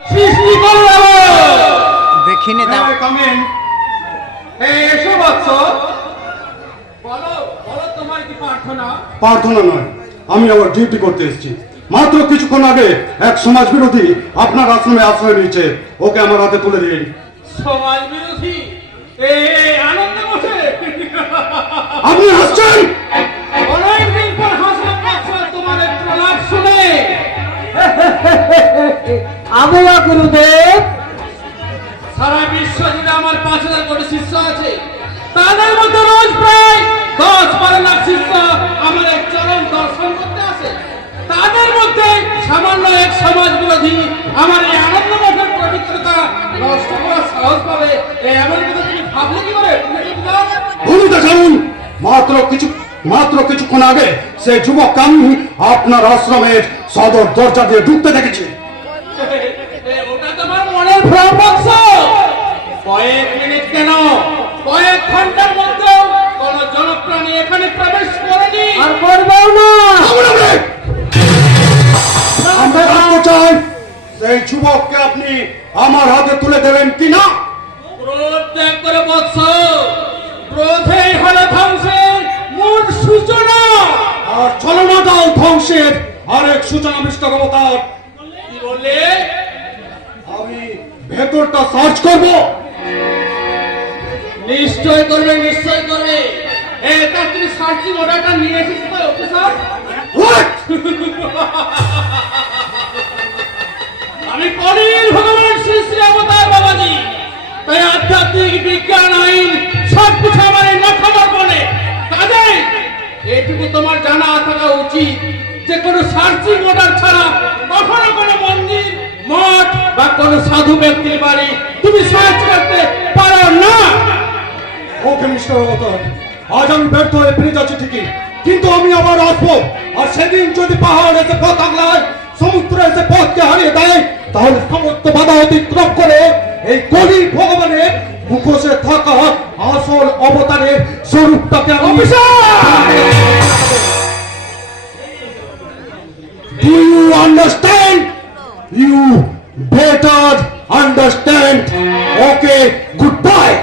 সৃষ্টি করে দেব। দেখিনি দাও। এসো বৎস, বলো বলো তোমার কি প্রার্থনা? প্রার্থনা নয়, আমি আবার ডিউটি করতে এসেছি। মাত্র কিছুক্ষণ আগে এক সমাজ বিরোধী আপনার আশ্রমে আশ্রয় নিয়েছে, ওকে আমার হাতে তুলে দিন। সমাজ বিরোধী? আনন্দে বসে আপনি হাসছেন? অনেকদিন পর হাসলাম তোমার এই প্রলাপ শুনে। আমরা গুরুদেব সারা বিশ্ব জুড়ে আমার 5,000 কোটি শিষ্য আছে, তাদের মধ্যে রোজ প্রায় 10-12 লাখ শিষ্য আমার এক চরম দর্শন করতে আসে। তাদের মধ্যে সামান্য এক সমাজ বিরোধী আমার এই আনন্দ মঠের পবিত্রতা নষ্ট করার সাহস পাবে, এমন কথা তুমি ভাবলে কি করে? ভূমিতে শুনুন, মাত্র কিছুক্ষণ আগে সেই যুবক আমি আপনার আশ্রমের সদর দরজা দিয়ে ঢুকতে দেখেছি। ওটা তোমার মনের ভ্রম বৎস। কয়েক মিনিট কেন, কয়েক ঘন্টার মধ্যে কোন জনপ্রাণী এখানে প্রবেশ করেনি আর করবেও না। আমরা জানতে চাই সেই যুবককে আপনি আমার হাতে তুলে দেবেন কিনা। ক্রোধ ত্যাগ করে বৎস, ক্রোধেই হলো ধ্বংসের মূল সূচনা। আর ছলনাটাও ধ্বংসের আরেক সূচনা মিস্টার অবতার। কি বললে? আমি ভেতরটা সার্চ করব। নিশ্চয় করবে, নিশ্চয় করবে। তা তুমি সার্চিং অর্ডারটা নিয়ে এসেছো তো অফিসার? What? আমি কলির ভগবান শ্রী শ্রী অবতার বাবাজি, তাই আধ্যাত্মিক বিজ্ঞান আইন সবকিছু আমার এই নখামার বলে। কাজে এটুকু তোমার জানা থাকা উচিত যে কোনো সার্চিং অর্ডার ছাড়া কখনো কোনো মন্দির, মঠ বা কোনো সাধু ব্যক্তির বাড়ি তুমি সার্চ করতে পারো না। ওকে মিস্টার অবতার, আজ আমি ব্যর্থ হয়ে ফিরে যাচ্ছি ঠিকই, কিন্তু আমি আবার আসবো। আর সেদিন যদি পাহাড় এসে পথ আগলায়, সমুদ্র এসে পথকে হারিয়ে দেয়, তাহলে সমস্ত বাধা অতিক্রম করে এই কলি ভগবানের মুখোশে থাকা আসল অবতারের স্বরূপটাকে আমি Do you understand? You better understand. Okay, goodbye.